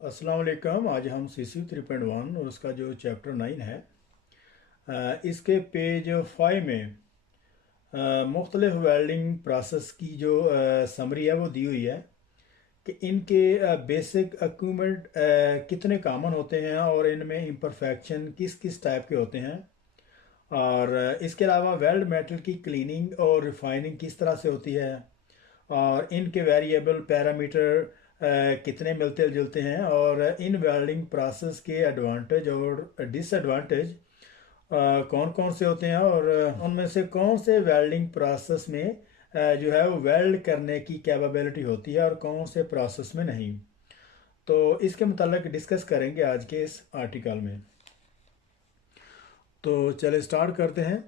अस्सलाम वालेकुम। आज हम CC 3.1 और उसका जो चैप्टर 9 है, इसके पेज 5 में मुख्तलिफ वेल्डिंग प्रोसेस की जो समरी है वो दी हुई है कि इनके बेसिक इक्विपमेंट कितने कॉमन होते हैं और इनमें इम्परफेक्शन किस किस टाइप के होते हैं। और इसके अलावा वेल्ड मेटल की क्लीनिंग और रिफाइनिंग किस तरह से होती है और इनके वेरिएबल पैरामीटर कितने मिलते जुलते हैं और इन वेल्डिंग प्रोसेस के एडवांटेज और डिसएडवांटेज कौन कौन से होते हैं और उनमें से कौन से वेल्डिंग प्रोसेस में जो है वो वेल्ड करने की कैपेबिलिटी होती है और कौन से प्रोसेस में नहीं। तो इसके मुतालिक डिस्कस करेंगे आज के इस आर्टिकल में। तो चले स्टार्ट करते हैं।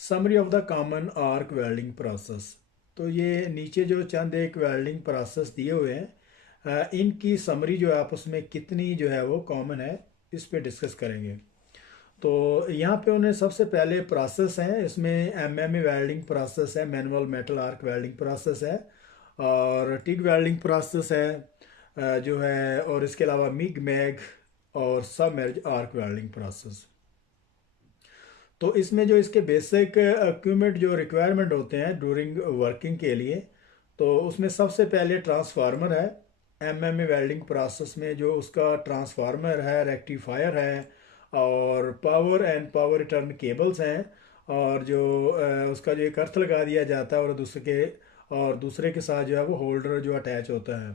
Summary of the common arc welding process. तो ये नीचे जो चंद एक वेल्डिंग प्रोसेस दिए हुए हैं, इनकी समरी जो है आपस में कितनी जो है वो कॉमन है, इस पे डिस्कस करेंगे। तो यहाँ पे उन्हें सबसे पहले प्रोसेस हैं, इसमें एमएमई वेल्डिंग प्रोसेस है, manual metal arc welding process है और टिग वेल्डिंग प्रोसेस है जो है, और इसके अलावा मिग मैग और सबमर्ज आर्क वेल्डिंग प्रोसेस। तो इसमें जो इसके बेसिक इक्विपमेंट जो रिक्वायरमेंट होते हैं ड्यूरिंग वर्किंग के लिए, तो उसमें सबसे पहले ट्रांसफार्मर है। एमएमई वेल्डिंग प्रोसेस में जो उसका ट्रांसफार्मर है, रेक्टिफायर है और power and power return cables हैं, और जो उसका जो एक अर्थ लगा दिया जाता है और दूसरे के साथ जो है वो होल्डर जो अटैच होता है।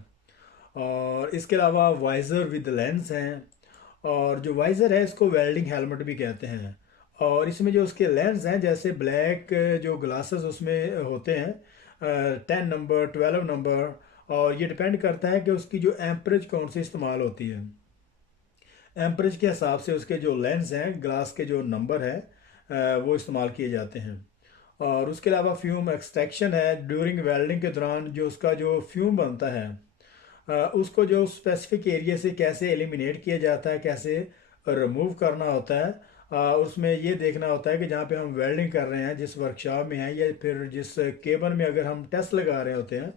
और इसके अलावा वाइज़र विद लेंस हैं, और जो वाइज़र है इसको वेल्डिंग हेलमेट भी कहते हैं। और इसमें जो उसके लेंस हैं, जैसे ब्लैक जो ग्लासेस उसमें होते हैं 10 नंबर 12 नंबर, और ये डिपेंड करता है कि उसकी जो एम्परेज कौन सी इस्तेमाल होती है। एम्परेज के हिसाब से उसके जो लेंस हैं, ग्लास के जो नंबर है वो इस्तेमाल किए जाते हैं। और उसके अलावा फ्यूम एक्सट्रैक्शन है। ड्यूरिंग वेल्डिंग के दौरान जो उसका जो फ्यूम बनता है उसको जो स्पेसिफिक एरिया से कैसे एलिमिनेट किया जाता है, कैसे रिमूव करना होता है, उसमें ये देखना होता है कि जहाँ पे हम वेल्डिंग कर रहे हैं, जिस वर्कशॉप में है या फिर जिस केबन में अगर हम टेस्ट लगा रहे होते हैं,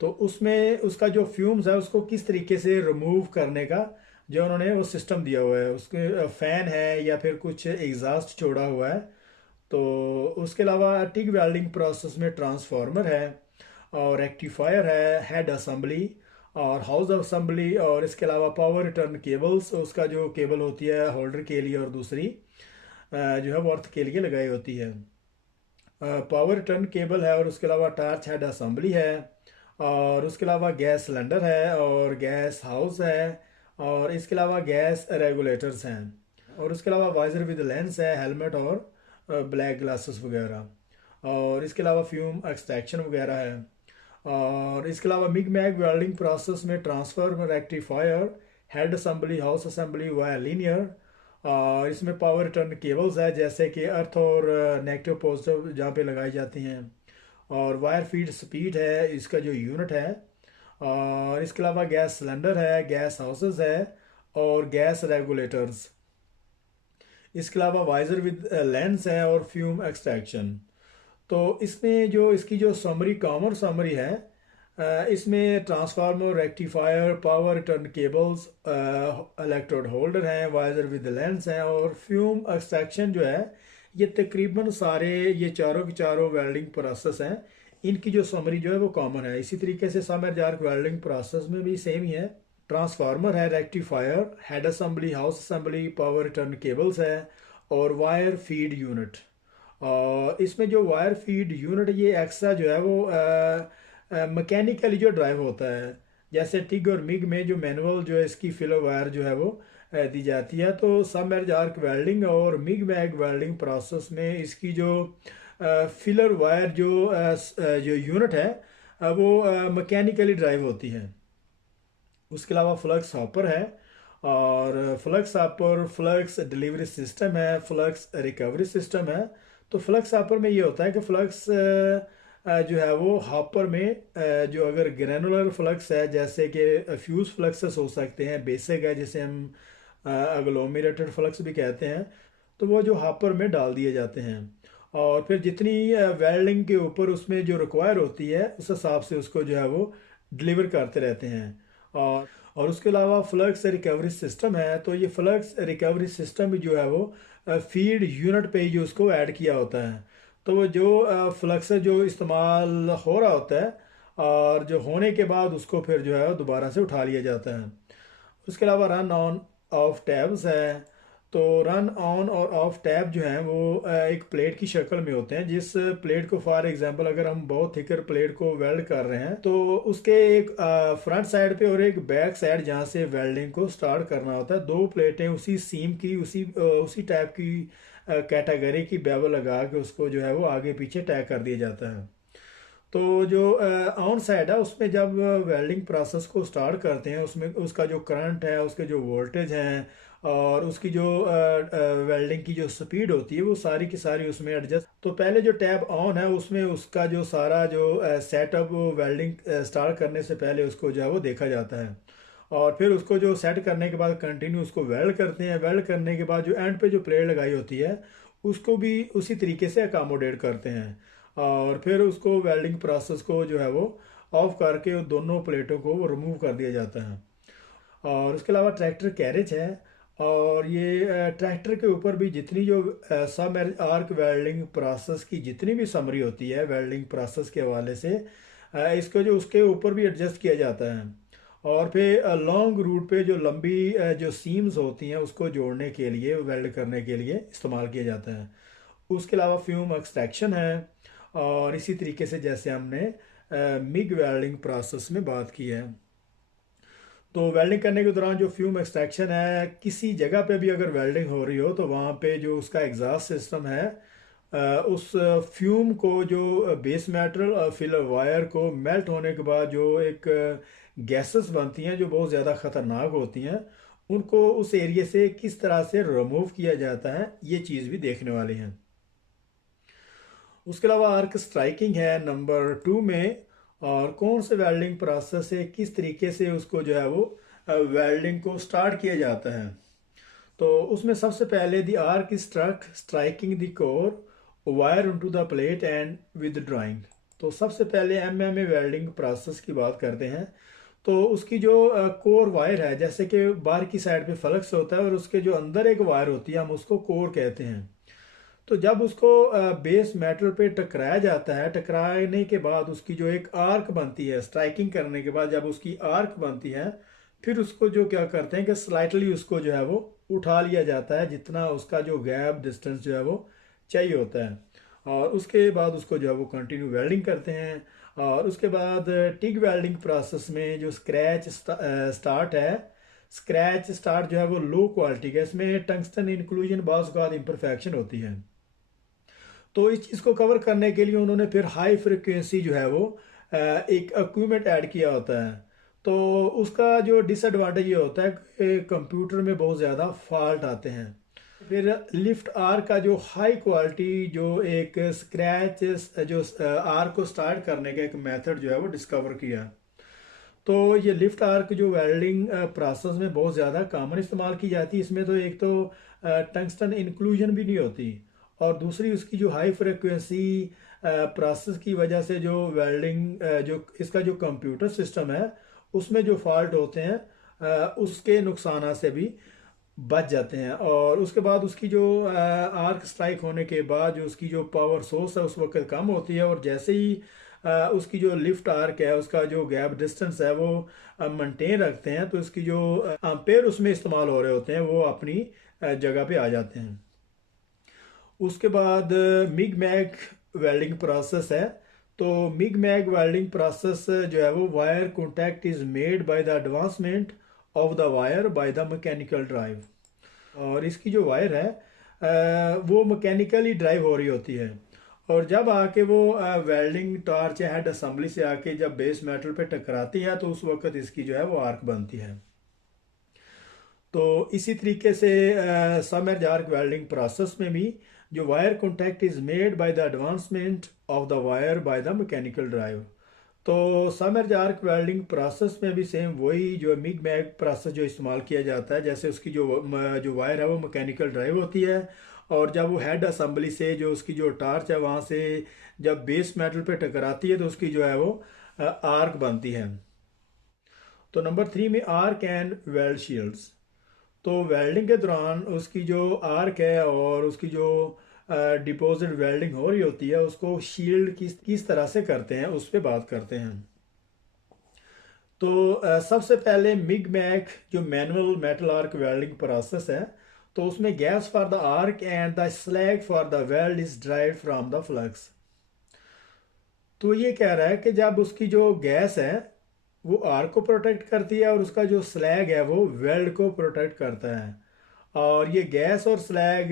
तो उसमें उसका जो फ्यूम्स है उसको किस तरीके से रिमूव करने का जो उन्होंने वो सिस्टम दिया हुआ है, उसके फैन है या फिर कुछ एग्जॉस्ट छोड़ा हुआ है। तो उसके अलावा टिग वेल्डिंग प्रोसेस में ट्रांसफार्मर है और रेक्टिफायर है, हेड असेंबली और हाउस असेंबली, और इसके अलावा पावर रिटर्न केबल्स, उसका जो केबल होती है होल्डर के लिए और दूसरी जो है वो अर्थ के लिए लगाई होती है। पावर रिटर्न केबल है और उसके अलावा टार्च हेड असेंबली है, और उसके अलावा गैस सिलेंडर है और गैस हाउस है, और इसके अलावा गैस रेगुलेटर्स हैं, और उसके अलावा वाइजर विद लेंस है, हेलमेट और ब्लैक ग्लासेस वगैरह, और इसके अलावा फ्यूम एक्सट्रैक्शन वगैरह है। और इसके अलावा मिग मैग वेल्डिंग प्रोसेस में transfer rectifier, head assembly, house assembly via linear, और इसमें पावर रिटर्न केबल्स है, जैसे कि अर्थ और नेगेटिव पॉजिटिव जहाँ पे लगाई जाती हैं, और वायर फीड स्पीड है इसका जो यूनिट है, और इसके अलावा गैस सिलेंडर है, गैस हाउसेस है और गैस रेगुलेटर्स। इसके अलावा वाइजर विद लेंस है और फ्यूम एक्सट्रैक्शन। तो इसमें जो इसकी जो समरी कॉमन समरी है, इसमें transformer, rectifier, power return cables, electrode holder हैं, वाइजर विद लेंस हैं और फ्यूम एक्सट्रैक्शन जो है, ये तकरीबन सारे ये चारों के चारों वेल्डिंग प्रोसेस हैं। इनकी जो समरी जो है वो कॉमन है। इसी तरीके से सबमर्ज आर्क वेल्डिंग प्रोसेस में भी सेम ही है। ट्रांसफार्मर है, rectifier, head assembly, house assembly, power return cables है और वायर फीड यूनिट। और इसमें जो वायर फीड यूनिट ये एक्स्ट्रा जो है वो मैकेनिकली जो ड्राइव होता है, जैसे टिग और मिग में जो मैनुअल जो है इसकी फिलर वायर जो है वो दी जाती है। तो सबमर्ज आर्क वेल्डिंग और मिग मैग वेल्डिंग प्रोसेस में इसकी जो फिलर वायर जो यूनिट है वो मैकेनिकली ड्राइव होती है। उसके अलावा फ्लक्स हॉपर है, और flux hopper flux delivery system है, फ्लक्स रिकवरी सिस्टम है। तो फ्लक्स हॉपर में ये होता है कि फ्लक्स जो है वो हॉपर में जो अगर ग्रैनुलर फ्लक्स है, जैसे कि फ्यूज फ्लक्सेस हो सकते हैं, बेसिक है जिसे हम अग्लोमेरेटेड फ्लक्स भी कहते हैं, तो वो जो हॉपर में डाल दिए जाते हैं। और फिर जितनी वेल्डिंग के ऊपर उसमें जो रिक्वायर होती है उस हिसाब से उसको जो है वो डिलीवर करते रहते हैं। और और उसके अलावा फ्लक्स रिकवरी सिस्टम है, तो ये फ्लक्स रिकवरी सिस्टम जो है वो फीड यूनिट पे ही उसको ऐड किया होता है। तो वो जो फ्लक्स जो इस्तेमाल हो रहा होता है और जो होने के बाद उसको फिर जो है वो दोबारा से उठा लिया जाता है। उसके अलावा रन ऑन ऑफ टैब्स है। तो रन ऑन और ऑफ टैब जो हैं वो एक प्लेट की शक्ल में होते हैं, जिस प्लेट को फॉर एग्जांपल अगर हम बहुत थिकर प्लेट को वेल्ड कर रहे हैं तो उसके एक फ्रंट साइड पे और एक बैक साइड जहाँ से वेल्डिंग को स्टार्ट करना होता है, दो प्लेटें उसी सीम की उसी टाइप की कैटेगरी की बेवल लगा के उसको जो है वो आगे पीछे टैग कर दिया जाता है। तो जो ऑन साइड है उसमें जब वेल्डिंग प्रोसेस को स्टार्ट करते हैं उसमें उसका जो करंट है, उसके जो वोल्टेज हैं और उसकी जो वेल्डिंग की जो स्पीड होती है वो सारी की सारी उसमें एडजस्ट। तो पहले जो टैब ऑन है उसमें उसका जो सारा जो सेटअप वेल्डिंग स्टार्ट करने से पहले उसको जो है वो देखा जाता है, और फिर उसको जो सेट करने के बाद कंटिन्यू उसको वेल्ड करते हैं। वेल्ड करने के बाद जो एंड पे जो प्लेट लगाई होती है उसको भी उसी तरीके से अकामोडेट करते हैं, और फिर उसको वेल्डिंग प्रोसेस को जो है वो ऑफ करके दोनों प्लेटों को रिमूव कर दिया जाता है। और उसके अलावा ट्रैक्टर कैरेज है, और ये ट्रैक्टर के ऊपर भी जितनी जो सब आर्क वेल्डिंग प्रोसेस की जितनी भी समरी होती है वेल्डिंग प्रोसेस के हवाले से इसको जो उसके ऊपर भी एडजस्ट किया जाता है, और फिर लॉन्ग रूट पे जो लंबी जो सीम्स होती हैं उसको जोड़ने के लिए वेल्ड करने के लिए इस्तेमाल किया जाता है। उसके अलावा फ्यूम एक्सट्रैक्शन है, और इसी तरीके से जैसे हमने मिग वेल्डिंग प्रोसेस में बात की है। तो वेल्डिंग करने के दौरान जो फ्यूम एक्सट्रैक्शन है, किसी जगह पे भी अगर वेल्डिंग हो रही हो तो वहाँ पे जो उसका एग्जॉस्ट सिस्टम है उस फ्यूम को जो बेस मेटल और फिर वायर को मेल्ट होने के बाद जो एक गैसेस बनती हैं जो बहुत ज़्यादा ख़तरनाक होती हैं, उनको उस एरिया से किस तरह से रिमूव किया जाता है ये चीज़ भी देखने वाली हैं। उसके अलावा आर्क स्ट्राइकिंग है नंबर 2 में, और कौन से वेल्डिंग प्रोसेस से किस तरीके से उसको जो है वो वेल्डिंग को स्टार्ट किया जाता है। तो उसमें सबसे पहले the arc struck striking the core wire into the plate and with drawing. तो सबसे पहले एमएमए वेल्डिंग प्रोसेस की बात करते हैं। तो उसकी जो कोर वायर है, जैसे कि बाहर की साइड पे फ्लक्स होता है और उसके जो अंदर एक वायर होती है हम उसको कोर कहते हैं। तो जब उसको बेस मेटल पे टकराया जाता है, टकराने के बाद उसकी जो एक आर्क बनती है, स्ट्राइकिंग करने के बाद जब उसकी आर्क बनती है फिर उसको जो क्या करते हैं कि स्लाइटली उसको जो है वो उठा लिया जाता है जितना उसका जो गैप डिस्टेंस जो है वो चाहिए होता है, और उसके बाद उसको जो है वो कंटिन्यू वेल्डिंग करते हैं। और उसके बाद टिग वेल्डिंग प्रोसेस में जो स्टार्ट है, स्क्रैच स्टार्ट जो है वो लो क्वालिटी का, इसमें टंगस्टन इंक्लूजन बास बाद इम्परफेक्शन होती है। तो इस चीज़ को कवर करने के लिए उन्होंने फिर हाई फ्रिक्वेंसी जो है वो एक इक्विपमेंट ऐड किया होता है। तो उसका जो डिसएडवांटेज ये होता है कि कंप्यूटर में बहुत ज़्यादा फॉल्ट आते हैं। फिर लिफ्ट आर का जो हाई क्वालिटी जो एक स्क्रैच जो आर को स्टार्ट करने का एक मेथड जो है वो डिस्कवर किया। तो ये लिफ्ट आर्क जो वेल्डिंग प्रोसेस में बहुत ज़्यादा कॉमन इस्तेमाल की जाती है। इसमें तो एक तो टंगस्टन इंक्लूजन भी नहीं होती, और दूसरी उसकी जो हाई फ्रिक्वेंसी प्रोसेस की वजह से जो वेल्डिंग जो इसका जो कंप्यूटर सिस्टम है उसमें जो फॉल्ट होते हैं उसके नुकसान से भी बच जाते हैं। और उसके बाद उसकी जो आर्क स्ट्राइक होने के बाद जो उसकी जो पावर सोर्स है उस वक्त कम होती है, और जैसे ही उसकी जो लिफ्ट आर्क है उसका जो गैप डिस्टेंस है वो मेंटेन रखते हैं, तो उसकी जो एम्पेयर उसमें इस्तेमाल हो रहे होते हैं वो अपनी जगह पे आ जाते हैं। उसके बाद मिग मैग वेल्डिंग प्रोसेस है। तो मिग मैग वेल्डिंग प्रोसेस जो है वो wire contact is made by the advancement of the wire by the mechanical drive. और इसकी जो वायर है वो मैकेनिकली ड्राइव हो रही होती है, और जब आके वो वेल्डिंग टॉर्च या हेड असेंबली से आके जब बेस मेटल पे टकराती है तो उस वक्त इसकी जो है वो आर्क बनती है। तो इसी तरीके से सबमर्ज आर्क वेल्डिंग प्रोसेस में भी जो wire contact is made by the advancement of the wire by the mechanical drive. तो सबमर्ज आर्क वेल्डिंग प्रोसेस में भी सेम वही जो मिग मैग प्रोसेस जो इस्तेमाल किया जाता है, जैसे उसकी जो वायर है वो मैकेनिकल ड्राइव होती है, और जब वो हेड असेंबली से जो उसकी जो टार्च है वहाँ से जब बेस मेटल पे टकराती है तो उसकी जो है वो आर्क बनती है। तो नंबर 3 में आर्क एंड वेल्ड शील्ड्स। तो वेल्डिंग के दौरान उसकी जो आर्क है और उसकी जो डिपॉजिट वेल्डिंग हो रही होती है उसको शील्ड किस तरह से करते हैं उस पर बात करते हैं। तो सबसे पहले मिग मैक जो manual metal arc welding process है, तो उसमें gas for the arc and the slag for the weld is drive from the flux. तो ये कह रहा है कि जब उसकी जो गैस है वो आर्क को प्रोटेक्ट करती है और उसका जो स्लैग है वो वेल्ड को प्रोटेक्ट करता है। और ये गैस और स्लैग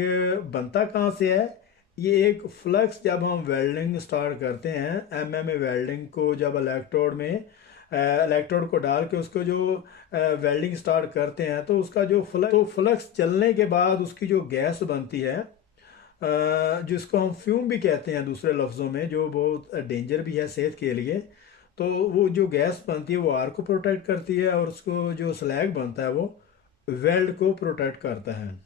बनता कहाँ से है? ये एक फ्लक्स जब हम वेल्डिंग स्टार्ट करते हैं, एमएमए वेल्डिंग को जब इलेक्ट्रोड को डाल के उसको जो वेल्डिंग स्टार्ट करते हैं तो उसका जो फ्लक्स चलने के बाद उसकी जो गैस बनती है, जिसको हम फ्यूम भी कहते हैं दूसरे लफ्ज़ों में, जो बहुत डेंजर भी है सेहत के लिए। तो वो जो गैस बनती है वो आर को प्रोटेक्ट करती है और उसको जो स्लैग बनता है वो वेल्ड को प्रोटेक्ट करता है।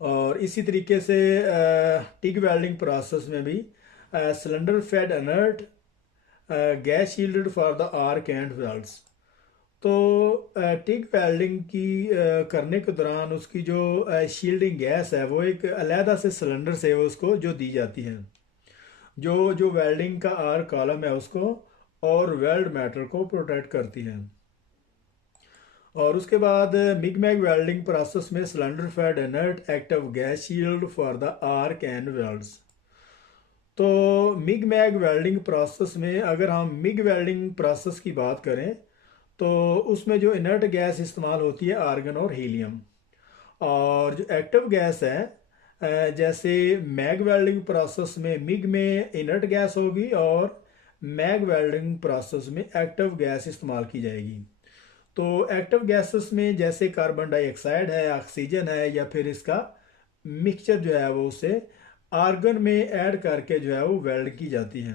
और इसी तरीके से टिग वेल्डिंग प्रोसेस में भी cylinder fed inert gas shielded for the arc and welds. तो टिग वेल्डिंग की करने के दौरान उसकी जो शील्डिंग गैस है वो एक अलहदा से सिलेंडर से उसको जो दी जाती है, जो जो वेल्डिंग का आर्क कॉलम है उसको और वेल्ड मेटल को प्रोटेक्ट करती है। और उसके बाद मिग मैग वेल्डिंग प्रोसेस में cylinder fed inert active gas shield for the arc and welds. तो मिग मैग वेल्डिंग प्रोसेस में अगर हम मिग वेल्डिंग प्रोसेस की बात करें तो उसमें जो इनर्ट गैस इस्तेमाल होती है आर्गन और हीलियम। और जो एक्टिव गैस है जैसे मैग वेल्डिंग प्रोसेस में मिग में इनर्ट गैस होगी और मैग वेल्डिंग प्रोसेस में एक्टिव गैस इस्तेमाल की जाएगी। तो एक्टिव गैसेस में जैसे कार्बन डाइऑक्साइड है, ऑक्सीजन है, या फिर इसका मिक्सचर जो है वो उसे आर्गन में ऐड करके जो है वो वेल्ड की जाती है।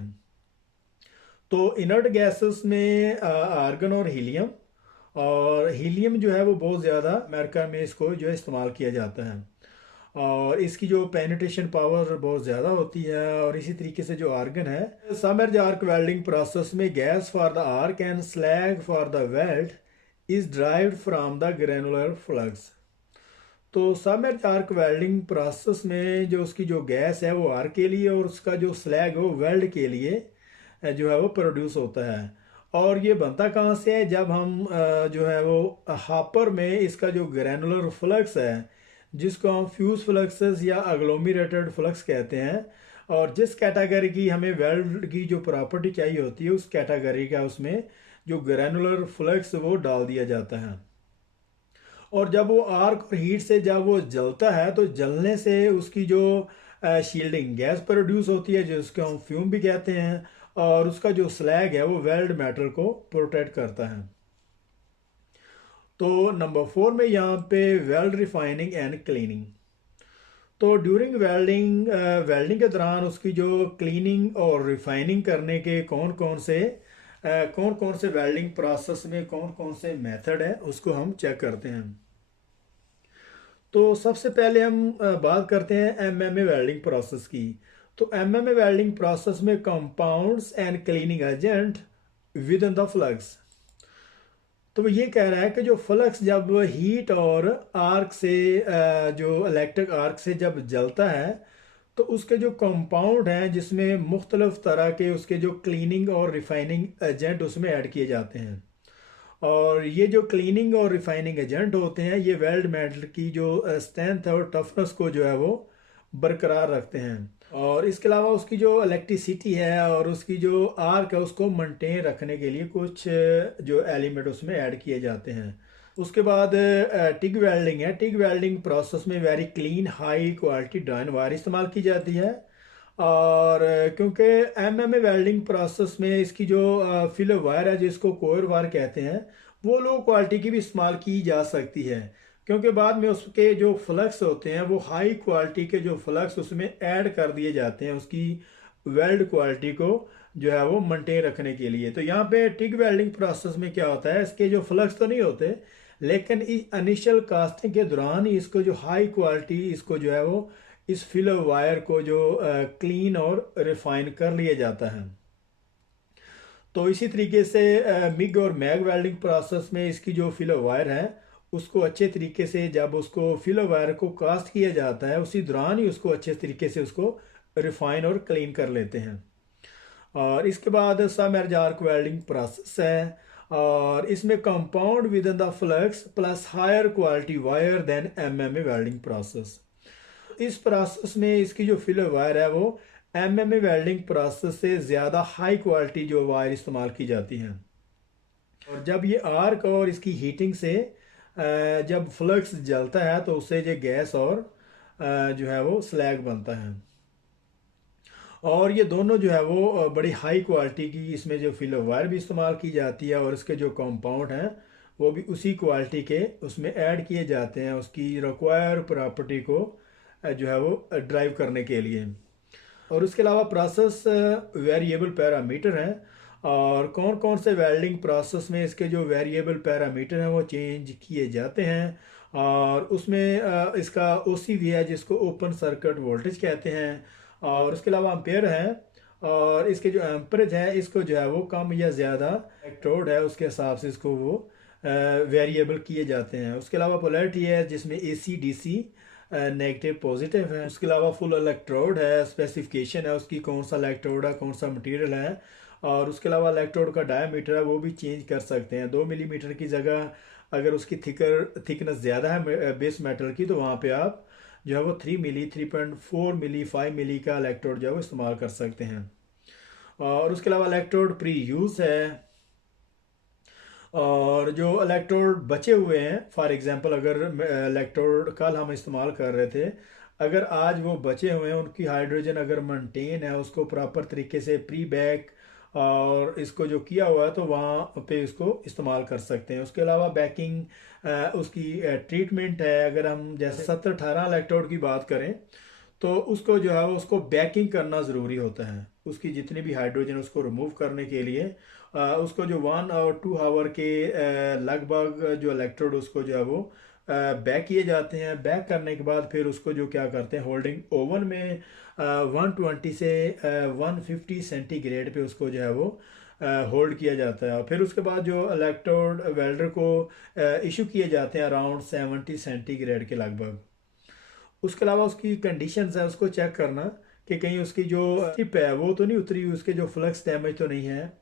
तो इनर्ट गैसेस में आर्गन और हीलियम जो है वो बहुत ज़्यादा अमेरिका में इसको जो है इस्तेमाल किया जाता है और इसकी जो पेनिट्रेशन पावर बहुत ज़्यादा होती है। और इसी तरीके से जो आर्गन है, सबमर्ज आर्क वेल्डिंग प्रोसेस में gas for the arc and slag for the weld is derived from the granular flux. तो सबमर्ज आर्क वेल्डिंग प्रोसेस में जो उसकी जो गैस है वो आर्क के लिए और उसका जो स्लैग है वो वेल्ड के लिए जो है वो प्रोड्यूस होता है। और ये बनता कहाँ से है? जब हम जो है वो हापर में इसका जो ग्रैनुलर फ्लक्स है जिसको हम फ्यूज फ्लक्सेस या अग्लोमेरेटेड फ्लक्स कहते हैं, और जिस कैटेगरी की हमें वेल्ड की जो प्रॉपर्टी चाहिए होती है उस कैटेगरी का उसमें जो ग्रैनुलर फ्लक्स वो डाल दिया जाता है। और जब वो आर्क और हीट से जब वो जलता है तो जलने से उसकी जो शील्डिंग गैस प्रोड्यूस होती है जिसको हम फ्यूम भी कहते हैं, और उसका जो स्लैग है वो वेल्ड मेटल को प्रोटेक्ट करता है। तो नंबर 4 में यहाँ पे वेल्ड रिफाइनिंग एंड क्लीनिंग। तो ड्यूरिंग वेल्डिंग के दौरान उसकी जो क्लीनिंग और रिफाइनिंग करने के कौन कौन से वेल्डिंग प्रोसेस में कौन कौन से मेथड है उसको हम चेक करते हैं। तो सबसे पहले हम बात करते हैं एमएमए वेल्डिंग प्रोसेस की। तो एमएमए वेल्डिंग प्रोसेस में compounds and cleaning agent with in the flux. तो वो ये कह रहा है कि जो फ्लक्स जब हीट और आर्क से जो इलेक्ट्रिक आर्क से जब जलता है तो उसके जो कंपाउंड हैं जिसमें मुख्तलिफ तरह के उसके जो क्लीनिंग और रिफाइनिंग एजेंट उसमें ऐड किए जाते हैं। और ये जो क्लीनिंग और रिफाइनिंग एजेंट होते हैं ये वेल्ड मेटल की जो स्ट्रेंथ और टफनेस को जो है वो बरकरार रखते हैं। और इसके अलावा उसकी जो इलेक्ट्रिसिटी है और उसकी जो आर्क है उसको मेंटेन रखने के लिए कुछ जो एलिमेंट उसमें ऐड किए जाते हैं। उसके बाद टिग वेल्डिंग है। टिग वेल्डिंग प्रोसेस में वेरी क्लीन हाई क्वालिटी डायन वायर इस्तेमाल की जाती है। और क्योंकि एमएमए वेल्डिंग प्रोसेस में इसकी जो फिलर वायर है जिसको कोयर वायर कहते हैं वो लो क्वालिटी की भी इस्तेमाल की जा सकती है, क्योंकि बाद में उसके जो फ्लक्स होते हैं वो हाई क्वालिटी के जो फ्लक्स उसमें ऐड कर दिए जाते हैं उसकी वेल्ड क्वालिटी को जो है वो मेंटेन रखने के लिए। तो यहाँ पे टिग वेल्डिंग प्रोसेस में क्या होता है, इसके जो फ्लक्स तो नहीं होते लेकिन इनिशियल कास्टिंग के दौरान ही इसको जो हाई क्वालिटी इसको जो है वो इस फिलर वायर को जो क्लीन और रिफाइन कर लिया जाता है। तो इसी तरीके से मिग और मैग वेल्डिंग प्रोसेस में इसकी जो फिलर वायर है उसको अच्छे तरीके से, जब उसको फिलर वायर को कास्ट किया जाता है उसी दौरान ही उसको अच्छे तरीके से उसको रिफाइन और क्लीन कर लेते हैं। और इसके बाद सब एज आर्क वेल्डिंग प्रोसेस है, और इसमें compound within the flux plus higher quality wire than MMA welding process. इस प्रोसेस में इसकी जो फिलर वायर है वो एमएमए वेल्डिंग प्रोसेस से ज़्यादा हाई क्वालिटी जो वायर इस्तेमाल की जाती हैं। और जब ये आर्क और इसकी हीटिंग से जब फ्लक्स जलता है तो उससे जो गैस और जो है वो स्लैग बनता है। और ये दोनों जो है वो बड़ी हाई क्वालिटी की इसमें जो फिलर वायर भी इस्तेमाल की जाती है, और इसके जो कंपाउंड हैं वो भी उसी क्वालिटी के उसमें ऐड किए जाते हैं उसकी रिक्वायर प्रॉपर्टी को जो है वो ड्राइव करने के लिए। और उसके अलावा प्रोसेस वेरिएबल पैरामीटर हैं, और कौन कौन से वेल्डिंग प्रोसेस में इसके जो वेरिएबल पैरामीटर हैं वो चेंज किए जाते हैं। और उसमें इसका ओसी भी है जिसको ओपन सर्किट वोल्टेज कहते हैं, और उसके अलावा एम्पेयर है, और इसके जो एम्परेज है इसको जो है वो कम या ज़्यादा इलेक्ट्रोड है उसके हिसाब से इसको वो वेरिएबल किए जाते हैं। उसके अलावा पोलैरिटी है जिसमें एसी डीसी नेगेटिव पॉजिटिव है। उसके अलावा फुल इलेक्ट्रोड है, स्पेसिफिकेशन है उसकी कौन सा इलेक्ट्रोड है कौन सा मटेरियल है। और उसके अलावा इलेक्ट्रोड का डायमीटर है वो भी चेंज कर सकते हैं। 2 मिलीमीटर की जगह अगर उसकी थिकनेस ज़्यादा है बेस मेटल की तो वहाँ पे आप जो है वो 3 मिली, 3.4 मिली, 5 मिली का इलेक्ट्रोड जो है वो इस्तेमाल कर सकते हैं। और उसके अलावा इलेक्ट्रोड प्री यूज़ है, और जो इलेक्ट्रोड बचे हुए हैं फॉर एग्जांपल अगर इलेक्ट्रोड कल हम इस्तेमाल कर रहे थे, अगर आज वो बचे हुए हैं उनकी हाइड्रोजन अगर मेंटेन है उसको प्रॉपर तरीके से प्री बैक और इसको जो किया हुआ है तो वहाँ पे इसको इस्तेमाल कर सकते हैं। उसके अलावा बैकिंग उसकी ट्रीटमेंट है, अगर हम जैसे 17-18 इलेक्ट्रोड की बात करें तो उसको जो है उसको बैकिंग करना ज़रूरी होता है। उसकी जितनी भी हाइड्रोजन उसको रिमूव करने के लिए उसको जो 1 और 2 आवर के लगभग जो इलेक्ट्रोड उसको जो है वो बैक किए जाते हैं। बैक करने के बाद फिर उसको जो क्या करते हैं होल्डिंग ओवन में 120 से 150 सेंटीग्रेड पे उसको जो है वो होल्ड किया जाता है। और फिर उसके बाद जो इलेक्ट्रोड वेल्डर को इशू किए जाते हैं अराउंड 70 सेंटीग्रेड के लगभग। उसके अलावा उसकी कंडीशंस है उसको चेक करना कि कहीं उसकी जो टिप है वो तो नहीं उतरी, उसके जो फ्लक्स डैमेज तो नहीं है।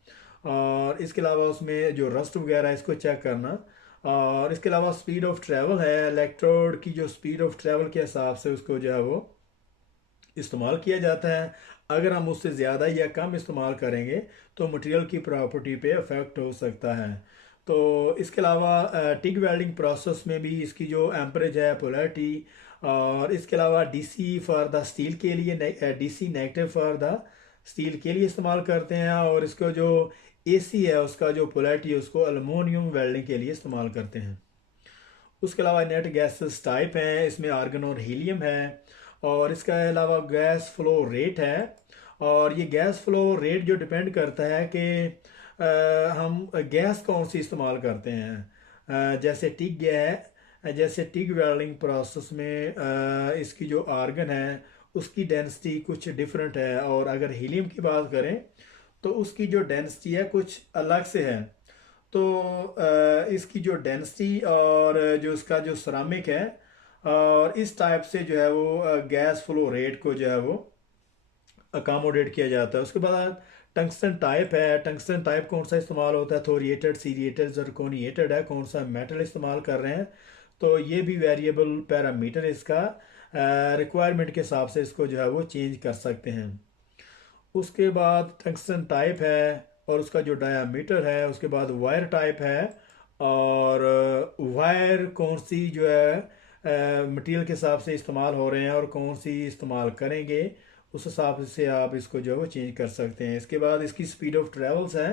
और इसके अलावा उसमें जो रस्ट वगैरह है इसको चेक करना। और इसके अलावा स्पीड ऑफ ट्रैवल है, इलेक्ट्रोड की जो स्पीड ऑफ ट्रैवल के हिसाब से उसको जो है वो इस्तेमाल किया जाता है। अगर हम उससे ज़्यादा या कम इस्तेमाल करेंगे तो मटेरियल की प्रॉपर्टी पे अफेक्ट हो सकता है। तो इसके अलावा टिग वेल्डिंग प्रोसेस में भी इसकी जो एम्परेज है, पोलैरिटी, और इसके अलावा डीसी फॉर द स्टील के लिए DC negative for the steel के लिए इस्तेमाल करते हैं, और इसको जो एसी है उसका जो पोलैरिटी है उसको एलुमिनियम वेल्डिंग के लिए इस्तेमाल करते हैं। उसके अलावा नेट गैसेस टाइप हैं, इसमें आर्गन और हीलियम है। और इसके अलावा गैस फ्लो रेट है, और ये गैस फ्लो रेट जो डिपेंड करता है कि हम गैस कौन सी इस्तेमाल करते हैं। जैसे टिग है, जैसे टिग वेल्डिंग प्रोसेस में इसकी जो आर्गन है उसकी डेंसिटी कुछ डिफरेंट है, और अगर हीलियम की बात करें तो उसकी जो डेंसिटी है कुछ अलग से है। तो इसकी जो डेंसिटी और जो इसका जो सिरामिक है और इस टाइप से जो है वो गैस फ्लो रेट को जो है वो अकामोडेट किया जाता है। उसके बाद टंगस्टन टाइप है, टंगस्टन टाइप कौन सा इस्तेमाल होता है, थोरिएटेड, सीरिएटेड, जरकोनिएटेड है, कौन सा मेटल इस्तेमाल कर रहे हैं। तो ये भी वेरिएबल पैरामीटर इसका रिक्वायरमेंट के हिसाब से इसको जो है वो चेंज कर सकते हैं। उसके बाद टंगस्टन टाइप है और उसका जो डायामीटर है। उसके बाद वायर टाइप है, और वायर कौन सी जो है मटेरियल के हिसाब से इस्तेमाल हो रहे हैं और कौन सी इस्तेमाल करेंगे उस हिसाब से आप इसको जो है वो चेंज कर सकते हैं। इसके बाद इसकी स्पीड ऑफ ट्रेवल्स है,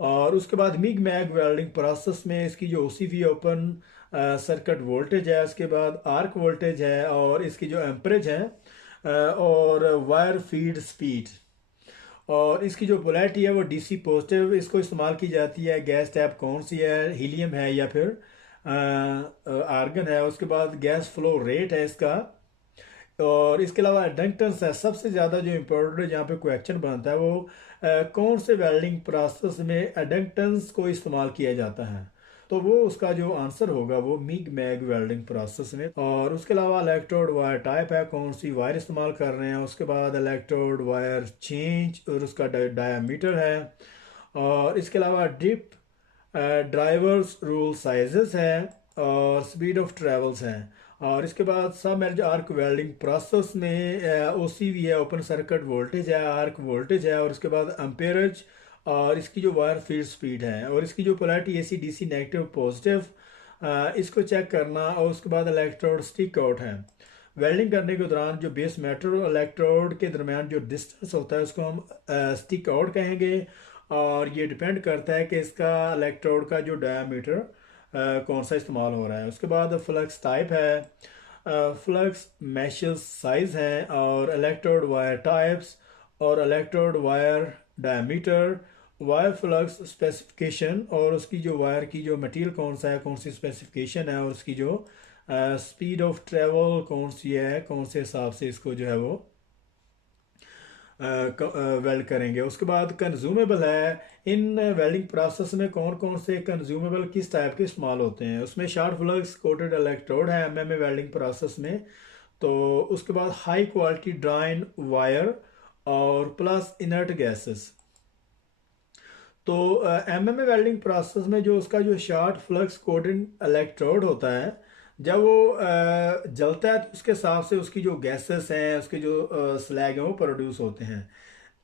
और उसके बाद मिग मैग वेल्डिंग प्रोसेस में इसकी जो ओसीवी ओपन सर्किट वोल्टेज है, उसके बाद आर्क वोल्टेज है, और इसकी जो एम्परेज है, और वायर फीड स्पीड, और इसकी जो पोलैरिटी है वो डीसी पॉजिटिव इसको इस्तेमाल की जाती है। गैस टाइप कौन सी है, हीलियम है या फिर आर्गन है। उसके बाद गैस फ्लो रेट है इसका, और इसके अलावा एडक्टेंस है, सबसे ज़्यादा जो इम्पोर्टेंट यहाँ पे क्वेश्चन बनता है वो कौन से वेल्डिंग प्रोसेस में एडक्टेंस को इस्तेमाल किया जाता है। तो वो उसका जो आंसर होगा वो मिग मैग वेल्डिंग प्रोसेस में। और उसके अलावा इलेक्ट्रोड वायर टाइप है, कौन सी वायर इस्तेमाल कर रहे हैं। उसके बाद इलेक्ट्रोड वायर चेंज और उसका डायामीटर है। और इसके अलावा डिप ड्राइवर्स रूल साइजेस हैं और स्पीड ऑफ ट्रेवल्स हैं। और इसके बाद सब मैरिज आर्क वेल्डिंग प्रोसेस में ओसीवी है, ओपन सर्किट वोल्टेज है, आर्क वोल्टेज है, और उसके बाद एम्पेरेज और इसकी जो वायर फील्ड स्पीड है और इसकी जो polarity AC DC negative positive, इसको चेक करना। और उसके बाद इलेक्ट्रोड स्टिक आउट है। वेल्डिंग करने के दौरान जो बेस मेटल और इलेक्ट्रोड के दरमियान जो डिस्टेंस होता है उसको हम स्टिक आउट कहेंगे। और ये डिपेंड करता है कि इसका इलेक्ट्रोड का जो डायामीटर कौन सा इस्तेमाल हो रहा है। उसके बाद फ्लक्स टाइप है, फ्लक्स मैशेस साइज है, और इलेक्ट्रोड वायर टाइप्स और electrode wire diameter, wire flux specification और उसकी जो वायर की जो मटेरियल कौन सा है, कौन सी स्पेसिफिकेशन है, और उसकी जो स्पीड ऑफ ट्रेवल कौन सी है, कौन से हिसाब से इसको जो है वो वेल्ड करेंगे। उसके बाद कंज्यूमेबल है, इन वेल्डिंग प्रोसेस में कौन कौन से कंज्यूमेबल किस टाइप के इस्तेमाल होते हैं। उसमें शार्ट फ्लक्स कोटेड इलेक्ट्रोड है एमएमए वेल्डिंग प्रोसेस में। तो उसके बाद हाई क्वालिटी ड्राइन वायर और प्लस इनर्ट गैसेस। तो एमएमए वेल्डिंग प्रोसेस में जो उसका जो शार्ट फ्लक्स कोटेड इलेक्ट्रोड होता है, जब वो जलता है तो उसके हिसाब से उसकी जो गैसेस हैं, उसके जो स्लैग हैं वो प्रोड्यूस होते हैं।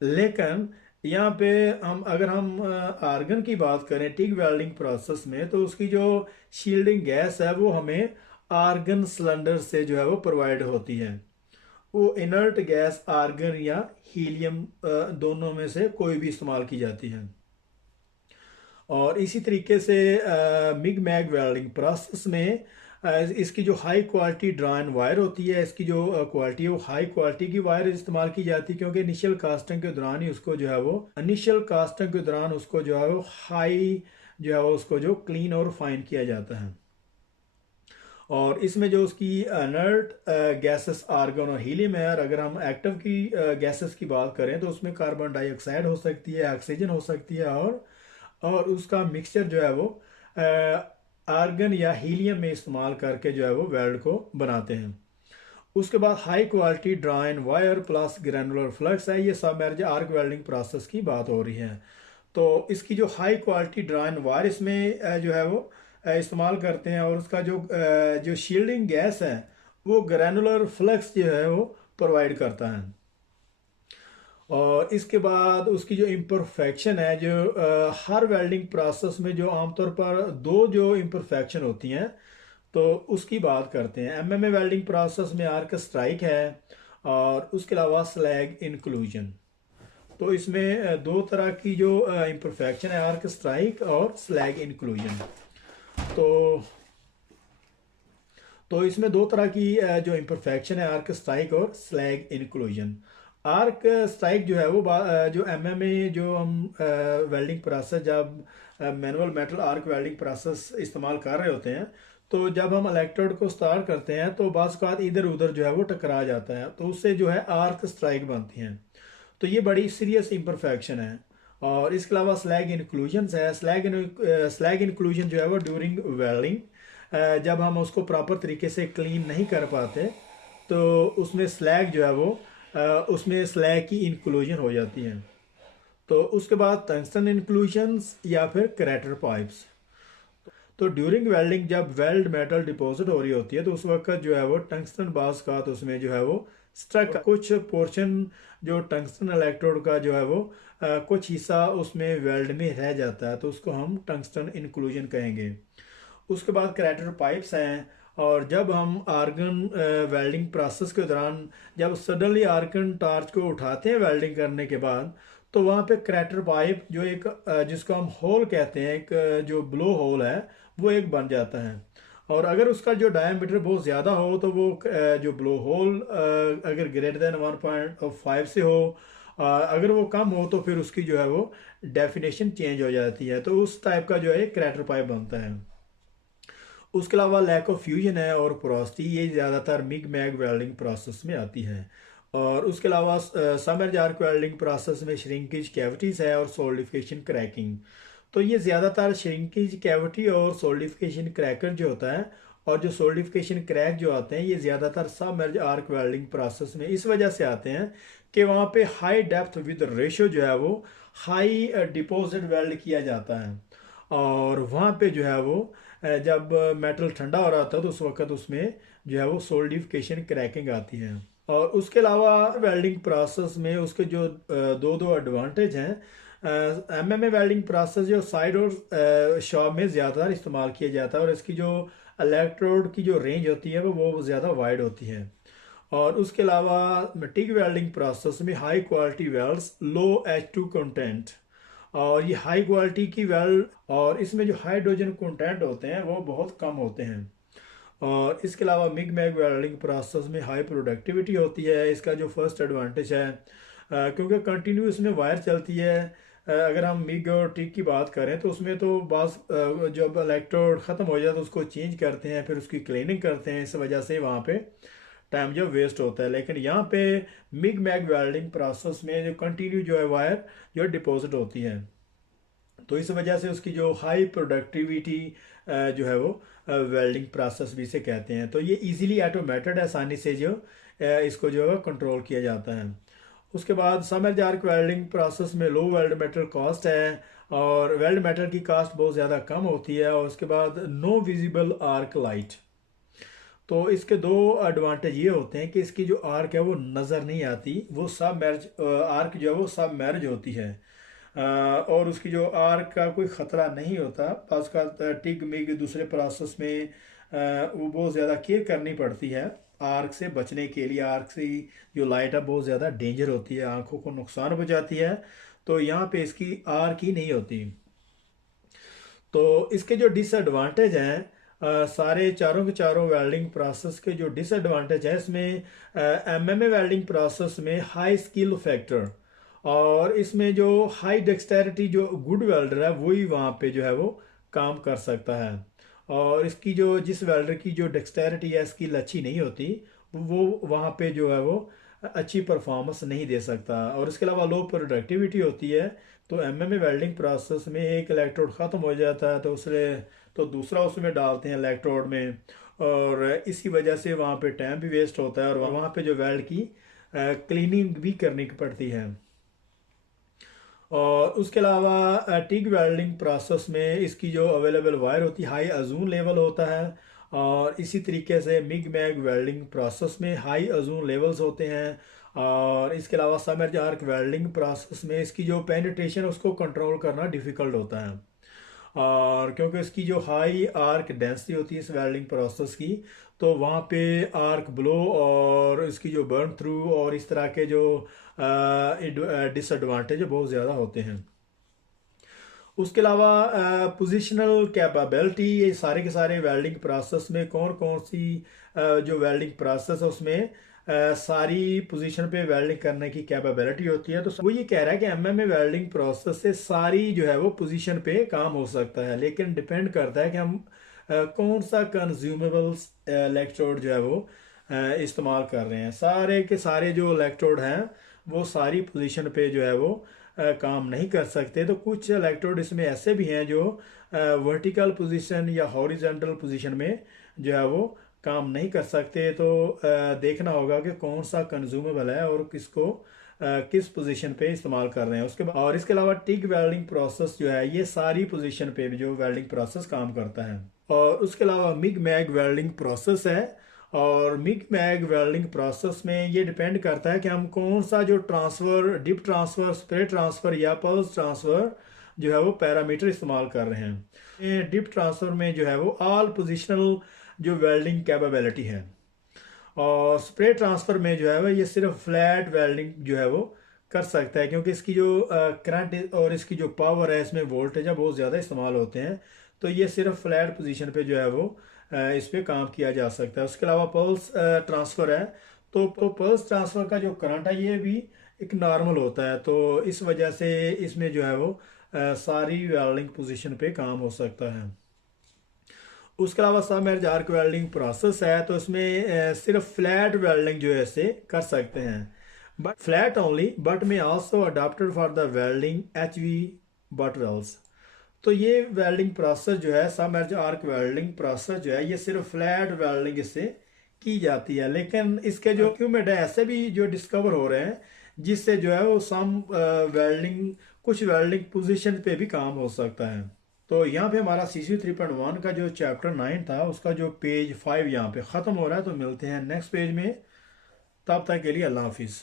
लेकिन यहाँ पे अगर हम आर्गन की बात करें टिग वेल्डिंग प्रोसेस में, तो उसकी जो शील्डिंग गैस है वो हमें आर्गन सिलेंडर से जो है वो प्रोवाइड होती है। वो इनर्ट गैस आर्गन या हीलियम दोनों में से कोई भी इस्तेमाल की जाती है। और इसी तरीके से मिग मैग वेल्डिंग प्रोसेस में इसकी जो हाई क्वालिटी ड्राइन वायर होती है, इसकी जो क्वालिटी है वो हाई क्वालिटी की वायर इस्तेमाल की जाती है, क्योंकि इनिशियल कास्टिंग के दौरान ही उसको जो है वो हाई जो है वो उसको जो क्लीन और फाइन किया जाता है। और इसमें जो उसकी अनर्ट गैसेस आर्गन और हीलियम है। और अगर हम एक्टिव की गैसेस की बात करें तो उसमें कार्बन डाइऑक्साइड हो सकती है, ऑक्सीजन हो सकती है, और उसका मिक्सचर जो है वो आर्गन या हीलियम में इस्तेमाल करके जो है वो वेल्ड को बनाते हैं। उसके बाद high quality drawn wire plus granular flux है, ये सब मैरिज आर्क वेल्डिंग प्रोसेस की बात हो रही है। तो इसकी जो हाई क्वालिटी ड्राइन वायर इसमें जो है वो इस्तेमाल करते हैं, और उसका जो शील्डिंग गैस है वो ग्रैनुलर फ्लक्स जो है वो प्रोवाइड करता है। और इसके बाद उसकी जो इम्परफेक्शन है, जो हर वेल्डिंग प्रोसेस में जो आमतौर पर दो जो इम्परफेक्शन होती हैं, तो उसकी बात करते हैं। एमएमए वेल्डिंग प्रोसेस में आर्क स्ट्राइक है और उसके अलावा स्लैग इंक्लूजन। तो इसमें दो तरह की जो इम्परफेक्शन है, आर्क स्ट्राइक और स्लैग इंक्लूजन। तो इसमें दो तरह की जो इम्परफेक्शन है, आर्क स्ट्राइक और स्लैग इंक्लूजन। आर्क स्ट्राइक जो है वो जो एमएमए जो हम वेल्डिंग प्रोसेस, जब manual metal arc welding process इस्तेमाल कर रहे होते हैं, तो जब हम इलेक्ट्रोड को स्टार्ट करते हैं तो बाज़ औक़ात इधर उधर जो है वो टकरा जाता है, तो उससे जो है आर्क स्ट्राइक बनती हैं। तो ये बड़ी सीरियस इम्परफेक्शन है। और इसके अलावा स्लैग इंक्लूजन है। स्लैग इंक्लूजन जो है वो ड्यूरिंग वेल्डिंग, जब हम उसको प्रॉपर तरीके से क्लीन नहीं कर पाते तो उसमें स्लैग जो है वो उसमें स्लैग की इंक्लूजन हो जाती है। तो उसके बाद टंगस्टन इंक्लूजन्स या फिर क्रैटर पाइप्स। तो ड्यूरिंग वेल्डिंग जब वेल्ड मेटल डिपॉजिट हो रही होती है तो उस वक्त जो है वो टंगस्टन बाज़ का तो उसमें जो है वो स्ट्रक कुछ पोर्शन जो टंगस्टन इलेक्ट्रोड का जो है वो कुछ हिस्सा उसमें वेल्ड में रह जाता है, तो उसको हम टंगस्टन इंक्लूजन कहेंगे। उसके बाद क्रैटर पाइप्स हैं। और जब हम आर्गन वेल्डिंग प्रोसेस के दौरान जब सडनली आर्गन टार्च को उठाते हैं वेल्डिंग करने के बाद, तो वहाँ पे क्रैटर पाइप जो एक जिसको हम होल कहते हैं, एक जो ब्लो होल है वो एक बन जाता है। और अगर उसका जो डायमीटर बहुत ज़्यादा हो तो वो जो ब्लो होल अगर ग्रेटर देन 1.5 से हो, अगर वो कम हो तो फिर उसकी जो है वो डेफिनेशन चेंज हो जाती है। तो उस टाइप का जो है क्रैटर पाइप बनता है। उसके अलावा लैक ऑफ फ्यूजन है और पोरोसिटी, ये ज़्यादातर मिग मैग वेल्डिंग प्रोसेस में आती है। और उसके अलावा सबमर्ज आर्क वेल्डिंग प्रोसेस में श्रिंकेज कैविटीज़ है और सोल्डिफिकेशन क्रैकिंग। तो ये ज़्यादातर श्रिंकेज कैविटी और सोल्डिफिकेशन क्रैकर जो होता है और जो सोल्डिफिकेशन क्रैक जो आते हैं, ये ज़्यादातर सबमर्ज आर्क वेल्डिंग प्रोसेस में इस वजह से आते हैं कि वहाँ पे हाई डेप्थ विद रेशो जो है वो हाई डिपॉजिट वेल्ड किया जाता है। और वहाँ पे जो है वो जब मेटल ठंडा हो रहा था तो उस वक्त उसमें जो है वो सोल्डिफिकेशन क्रैकिंग आती है। और उसके अलावा वेल्डिंग प्रोसेस में उसके जो दो एडवांटेज हैं, एमएमए वेल्डिंग प्रोसेस जो साइड और शॉप में ज़्यादातर इस्तेमाल किया जाता है और इसकी जो इलेक्ट्रोड की जो रेंज होती है वो ज़्यादा वाइड होती है। और उसके अलावा टिग वेल्डिंग प्रोसेस में हाई क्वालिटी वेल्ड्स, लो H2 कंटेंट, और ये हाई क्वालिटी की वेल्ड और इसमें जो हाइड्रोजन कंटेंट होते हैं वो बहुत कम होते हैं। और इसके अलावा मिग मैग वेल्डिंग प्रोसेस में हाई प्रोडक्टिविटी होती है। इसका जो फर्स्ट एडवांटेज है क्योंकि कंटिन्यू इसमें वायर चलती है। अगर हम मिग और टिग की बात करें तो उसमें तो बस जब इलेक्ट्रोड ख़त्म हो जाए तो उसको चेंज करते हैं, फिर उसकी क्लीनिंग करते हैं, इस वजह से वहाँ पे टाइम जो वेस्ट होता है। लेकिन यहाँ पे मिग मैग वेल्डिंग प्रोसेस में जो कंटिन्यू जो है वायर जो डिपॉजिट होती है, तो इस वजह से उसकी जो हाई प्रोडक्टिविटी जो है वो वेल्डिंग प्रोसेस भी से कहते हैं। तो ये इजीली ऑटोमेटेड, आसानी से जो इसको जो है कंट्रोल किया जाता है। उसके बाद सबमर्ज आर्क वेल्डिंग प्रोसेस में लो वेल्ड मेटल कॉस्ट है और वेल्ड मेटल की कॉस्ट बहुत ज़्यादा कम होती है। और उसके बाद नो विजिबल आर्क लाइट। तो इसके दो एडवांटेज ये होते हैं कि इसकी जो आर्क है वो नज़र नहीं आती, वो सब मैर्ज आर्क जो है वो सब मैर्ज होती है। और उसकी जो आर्क का कोई ख़तरा नहीं होता। पास का टिग मिग दूसरे प्रोसेस में वो बहुत ज़्यादा केयर करनी पड़ती है आर्क से बचने के लिए। आर्क से जो लाइट है बहुत ज़्यादा डेंजर होती है, आंखों को नुकसान पहुंचाती है। तो यहाँ पे इसकी आर्क ही नहीं होती। तो इसके जो डिसएडवांटेज हैं, सारे चारों के चारों वेल्डिंग प्रोसेस के जो डिसएडवांटेज है, इसमें एमएमए वेल्डिंग प्रोसेस में हाई स्किल फैक्टर और इसमें जो हाई डेक्सटेरिटी जो गुड वेल्डर है वही वहाँ पे जो है वो काम कर सकता है। और इसकी जो जिस वेल्डर की जो डेक्सटेरिटी है, स्किल अच्छी नहीं होती, वो वहाँ पे जो है वो अच्छी परफॉर्मेंस नहीं दे सकता। और इसके अलावा लो प्रोडक्टिविटी होती है। तो एमएमए वेल्डिंग प्रोसेस में एक इलेक्ट्रोड ख़त्म हो जाता है तो दूसरा उसमें डालते हैं इलेक्ट्रोड में, और इसी वजह से वहाँ पे टाइम भी वेस्ट होता है और वहाँ पे जो वेल्ड की क्लीनिंग भी करनी पड़ती है। और उसके अलावा टिग वेल्डिंग प्रोसेस में इसकी जो अवेलेबल वायर होती है हाई अजून लेवल होता है। और इसी तरीके से मिग मैग वेल्डिंग प्रोसेस में हाई अजून लेवल्स होते हैं। और इसके अलावा सबमर्ज आर्क वेल्डिंग प्रोसेस में इसकी जो पेनिट्रेशन उसको कंट्रोल करना डिफ़िकल्ट होता है। और क्योंकि इसकी जो हाई आर्क डेंसिटी होती है इस वेल्डिंग प्रोसेस की, तो वहाँ पे आर्क ब्लो और इसकी जो बर्न थ्रू और इस तरह के जो डिसएडवांटेज बहुत ज़्यादा होते हैं। उसके अलावा पोजिशनल कैपेबिलिटी, ये सारे के सारे वेल्डिंग प्रोसेस में कौन कौन सी जो वेल्डिंग प्रोसेस है उसमें सारी पोजीशन पे वेल्डिंग करने की कैपेबिलिटी होती है। तो वो ये कह रहा है कि एमएमए वेल्डिंग प्रोसेस से सारी जो है वो पोजीशन पे काम हो सकता है, लेकिन डिपेंड करता है कि हम कौन सा कंज्यूमेबल्स इलेक्ट्रोड जो है वो इस्तेमाल कर रहे हैं। सारे के सारे जो इलेक्ट्रोड हैं वो सारी पोजीशन पे जो है वो काम नहीं कर सकते। तो कुछ इलेक्ट्रोड इसमें ऐसे भी हैं जो वर्टिकल पोजीशन या हॉरिजॉन्टल पोजीशन में जो है वो काम नहीं कर सकते। तो देखना होगा कि कौन सा कंज्यूमेबल है और किसको किस पोजीशन पे इस्तेमाल कर रहे हैं उसके बाद। और इसके अलावा टिग वेल्डिंग प्रोसेस जो है ये सारी पोजीशन पे भी जो वेल्डिंग प्रोसेस काम करता है। और उसके अलावा मिग मैग वेल्डिंग प्रोसेस है। और मिग मैग वेल्डिंग प्रोसेस में ये डिपेंड करता है कि हम कौन सा जो transfer, dip transfer, spray transfer या पल्स ट्रांसफ़र जो है वो पैरामीटर इस्तेमाल कर रहे हैं। डिप ट्रांसफ़र में जो है वो ऑल पोजिशनल जो वेल्डिंग कैपेबिलिटी है, और स्प्रे ट्रांसफ़र में जो है वो ये सिर्फ फ्लैट वेल्डिंग जो है वो कर सकता है, क्योंकि इसकी जो करंट और इसकी जो पावर है, इसमें वोल्टेज है बहुत ज़्यादा इस्तेमाल होते हैं। तो ये सिर्फ फ्लैट पोजीशन पे जो है वो इस पर काम किया जा सकता है। उसके अलावा पल्स ट्रांसफ़र है, तो पल्स ट्रांसफ़र का जो करंट है ये भी एक नॉर्मल होता है। तो इस वजह से इसमें जो है वो सारी वेल्डिंग पोजीशन पे काम हो सकता है। उसके अलावा सबमर्ज आर्क वेल्डिंग प्रोसेस है, तो इसमें सिर्फ फ्लैट वेल्डिंग जो है इसे कर सकते हैं, butt flat only, but may also adapted for the welding HV butt welds. तो ये वेल्डिंग प्रोसेस जो है, सबमर्ज आर्क वेल्डिंग प्रोसेस जो है, ये सिर्फ फ्लैट वेल्डिंग इससे की जाती है। लेकिन इसके जो इक्विपमेंट है ऐसे भी जो डिस्कवर हो रहे हैं, जिससे जो है वो सम वेल्डिंग, कुछ वेल्डिंग पोजीशन पे भी काम हो सकता है। तो यहाँ पे हमारा CC 3.1 का जो चैप्टर 9 था, उसका जो पेज 5 यहाँ पे ख़त्म हो रहा है। तो मिलते हैं नेक्स्ट पेज में, तब तक के लिए अल्लाह हाफिज़।